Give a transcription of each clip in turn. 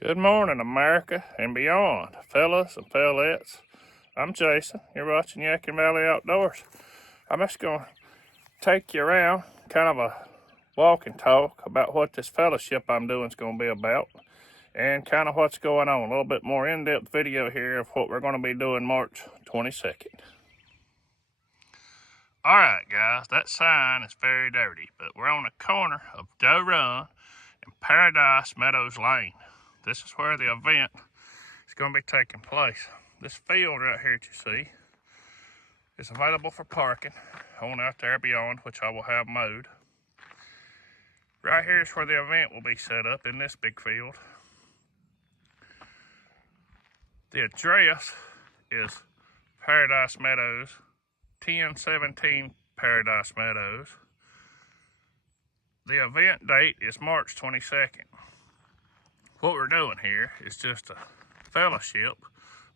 Good morning, America and beyond, fellas and fellettes. I'm Jason. You're watching Yadkin Valley Outdoors. I'm just going to take you around, kind of a walk and talk about what this fellowship I'm doing is going to be about and kind of what's going on. A little bit more in-depth video here of what we're going to be doing March 22nd. All right, guys, that sign is very dirty, but we're on the corner of Doe Run and Paradise Meadows Lane. This is where the event is going to be taking place. This field right here that you see is available for parking on out there beyond, which I will have mowed. Right here is where the event will be set up in this big field. The address is Paradise Meadows, 1017 Paradise Meadows. The event date is March 22nd. What we're doing here is just a fellowship,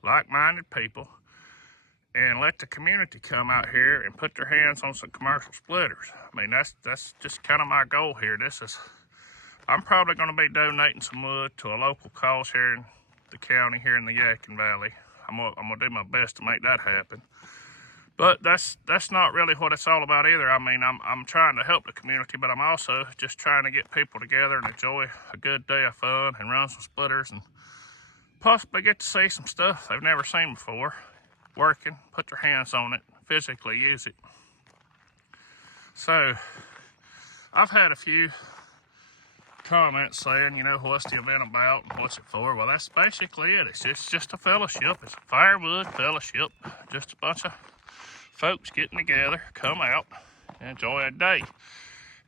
like-minded people, and let the community come out here and put their hands on some commercial splitters. I mean, that's just kind of my goal here. I'm probably going to be donating some wood to a local cause here in the county, here in the Yadkin Valley. I'm gonna do my best to make that happen. But that's not really what it's all about either. I mean, I'm trying to help the community, but I'm also just trying to get people together and enjoy a good day of fun and run some splitters and possibly get to see some stuff they've never seen before. Working, put their hands on it, physically use it. So, I've had a few comments saying, you know, what's the event about and what's it for? Well, that's basically it. It's just a fellowship. It's a firewood fellowship. Just a bunch of folks getting together, come out, and enjoy a day.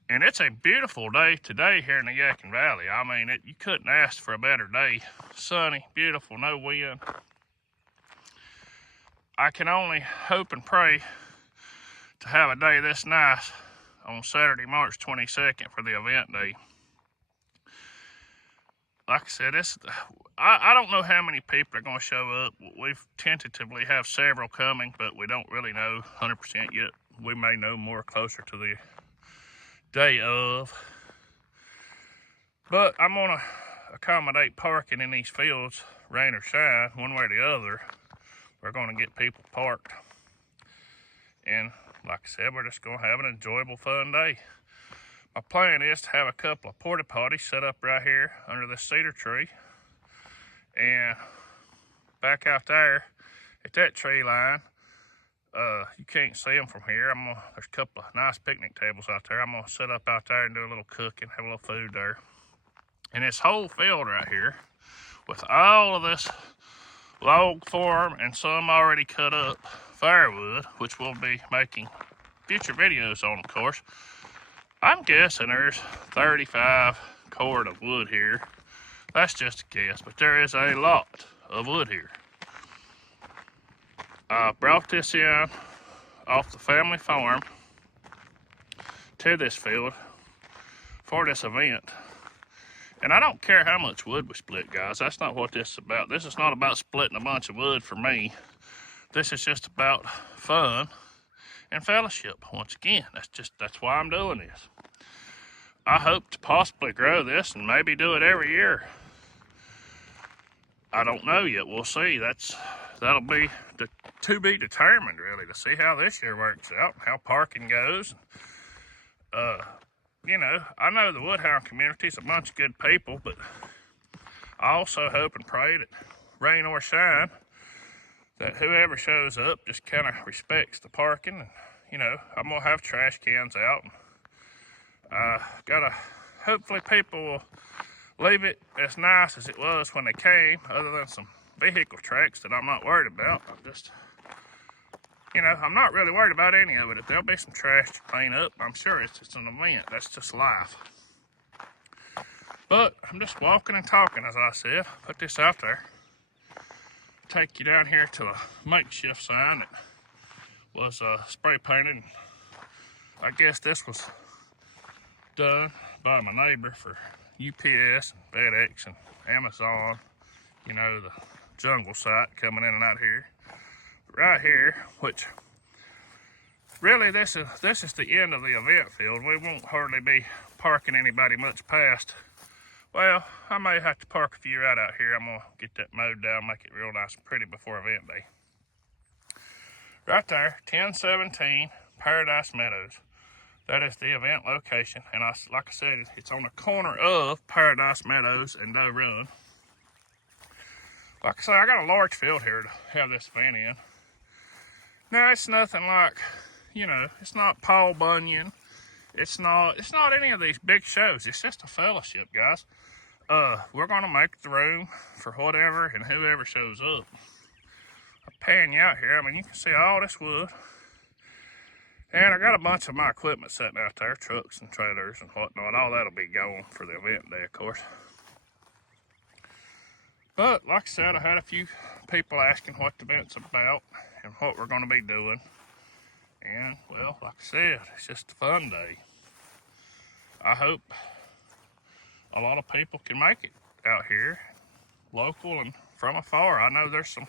And it's a beautiful day today here in the Yadkin Valley. I mean, you couldn't ask for a better day. Sunny, beautiful, no wind. I can only hope and pray to have a day this nice on Saturday, March 22nd for the event day. Like I said, I don't know how many people are going to show up. We've tentatively have several coming, but we don't really know 100% yet. We may know more closer to the day of. But I'm going to accommodate parking in these fields, rain or shine, one way or the other. We're going to get people parked. And like I said, we're just going to have an enjoyable, fun day. My plan is to have a couple of porta potties set up right here under this cedar tree. And back out there at that tree line, you can't see them from here. There's a couple of nice picnic tables out there. I'm going to set up out there and do a little cooking, have a little food there. And this whole field right here, with all of this log form and some already cut up firewood, which we'll be making future videos on, of course. I'm guessing there's 35 cord of wood here. That's just a guess, but there is a lot of wood here. I brought this in off the family farm to this field for this event. And I don't care how much wood we split, guys. That's not what this is about. This is not about splitting a bunch of wood for me. This is just about fun and fellowship. Once again, that's why I'm doing this. I hope to possibly grow this and maybe do it every year. I don't know yet. We'll see. That'll be to be determined, really, to see how this year works out, how parking goes. You know, I know the Woodhound community is a bunch of good people, but I also hope and pray that rain or shine, that whoever shows up just kind of respects the parking. And, you know, I'm going to have trash cans out. Hopefully people will leave it as nice as it was when they came, other than some vehicle tracks that I'm not worried about. I'm not really worried about any of it. If there'll be some trash to clean up, I'm sure it's just an event. That's just life. But I'm just walking and talking, as I said. Put this out there. Take you down here to a makeshift sign that was spray painted. I guess this was done by my neighbor for UPS and FedEx and Amazon. You know, the jungle site coming in and out here. Right here, which really this is the end of the event field. We won't hardly be parking anybody much past Well, I may have to park a few right out here. I'm gonna get that mowed down, make it real nice and pretty before event day. Right there, 1017 Paradise Meadows. That is the event location, and like I said, it's on the corner of Paradise Meadows and Doe Run. Like I said, I got a large field here to have this event in. Now, it's nothing like, you know, it's not Paul Bunyan. It's not any of these big shows. It's just a fellowship, guys. We're gonna make the room for whatever and whoever shows up. I'm panning you out here. I mean, you can see all this wood. And I got a bunch of my equipment sitting out there, trucks and trailers and whatnot. All that'll be going for the event day, of course. But, like I said, I had a few people asking what the event's about and what we're going to be doing. And, well, like I said, it's just a fun day. I hope a lot of people can make it out here, local and from afar. I know there's some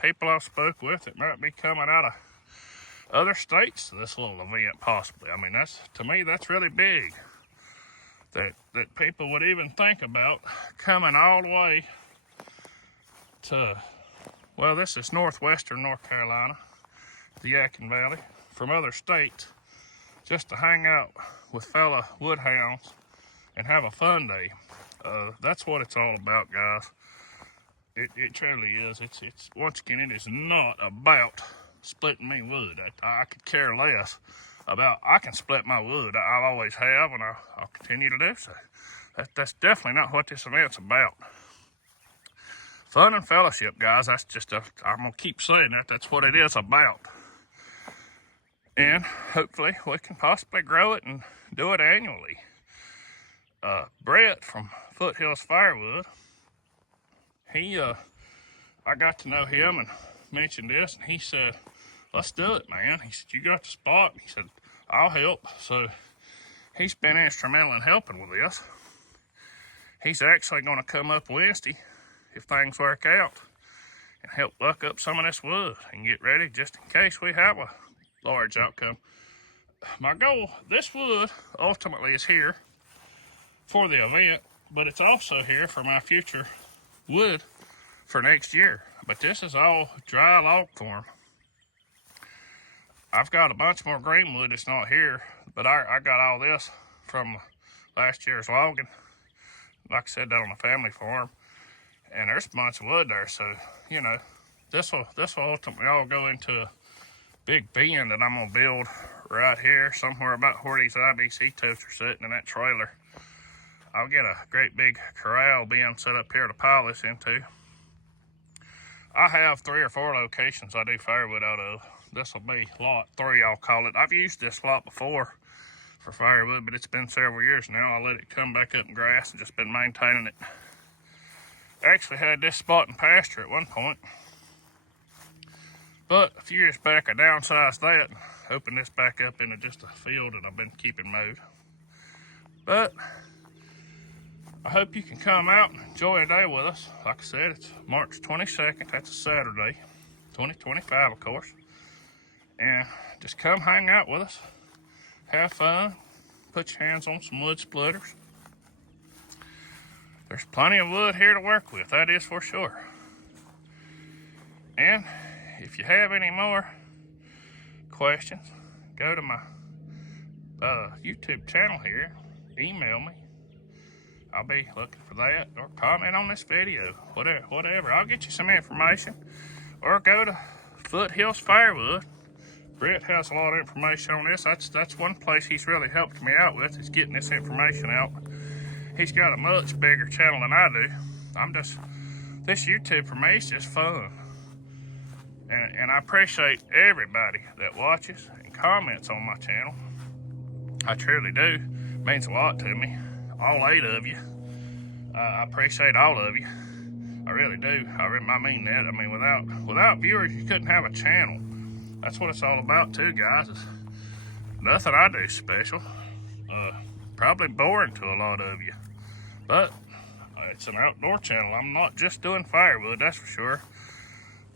people I've spoke with that might be coming out of other states to this little event, possibly. I mean, to me, that's really big. That people would even think about coming all the way to, well, this is northwestern North Carolina, the Yadkin Valley, from other states, just to hang out with fellow woodhounds and have a fun day. That's what it's all about, guys. It truly is. It's once again, it is not about splitting me wood. I could care less about. I can split my wood. I always have, and I'll continue to do so. That's definitely not what this event's about. Fun and fellowship, guys. That's just I'm gonna keep saying that. That's what it is about. And hopefully we can possibly grow it and do it annually. Brett from Foothills Firewood, I got to know him and mentioned this, and he said, let's do it, man. He said, you got the spot. He said, I'll help. So he's been instrumental in helping with this. He's actually going to come up Wednesday, if things work out, and help buck up some of this wood and get ready just in case we have a large outcome. My goal, this wood ultimately is here for the event, but it's also here for my future wood for next year. But this is all dry log form. I've got a bunch more green wood that's not here, but I got all this from last year's logging. Like I said, that on the family farm. And there's a bunch of wood there, so, you know, this will ultimately all go into a big bin that I'm gonna build right here, somewhere about where these IBC totes are sitting in that trailer. I'll get a great big corral bin set up here to pile this into. I have 3 or 4 locations I do firewood out of. This will be lot 3, I'll call it. I've used this lot before for firewood, but it's been several years now. I let it come back up in grass and just been maintaining it. Actually had this spot in pasture at one point, but a few years back I downsized that and opened this back up into just a field, and I've been keeping mowed. But I hope you can come out and enjoy a day with us. Like I said, it's March 22nd. That's a Saturday, 2025, of course. And just come hang out with us, have fun, put your hands on some wood splitters. There's plenty of wood here to work with, that is for sure. And if you have any more questions, go to my YouTube channel here, email me. I'll be looking for that, or comment on this video, whatever. I'll get you some information, or go to Foothills Firewood. Brett has a lot of information on this. That's one place he's really helped me out with, is getting this information out. He's got a much bigger channel than I do. This YouTube for me is just fun. And I appreciate everybody that watches and comments on my channel. I truly do. It means a lot to me. All 8 of you. I appreciate all of you. I really do. I mean that. I mean, without viewers, you couldn't have a channel. That's what it's all about too, guys. It's nothing I do special. Probably boring to a lot of you. But it's an outdoor channel. I'm not just doing firewood, that's for sure.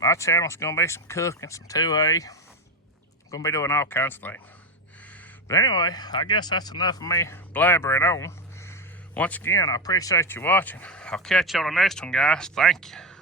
My channel's gonna be some cooking, some 2A. Gonna be doing all kinds of things. But anyway, I guess that's enough of me blabbering on. Once again, I appreciate you watching. I'll catch you on the next one, guys. Thank you.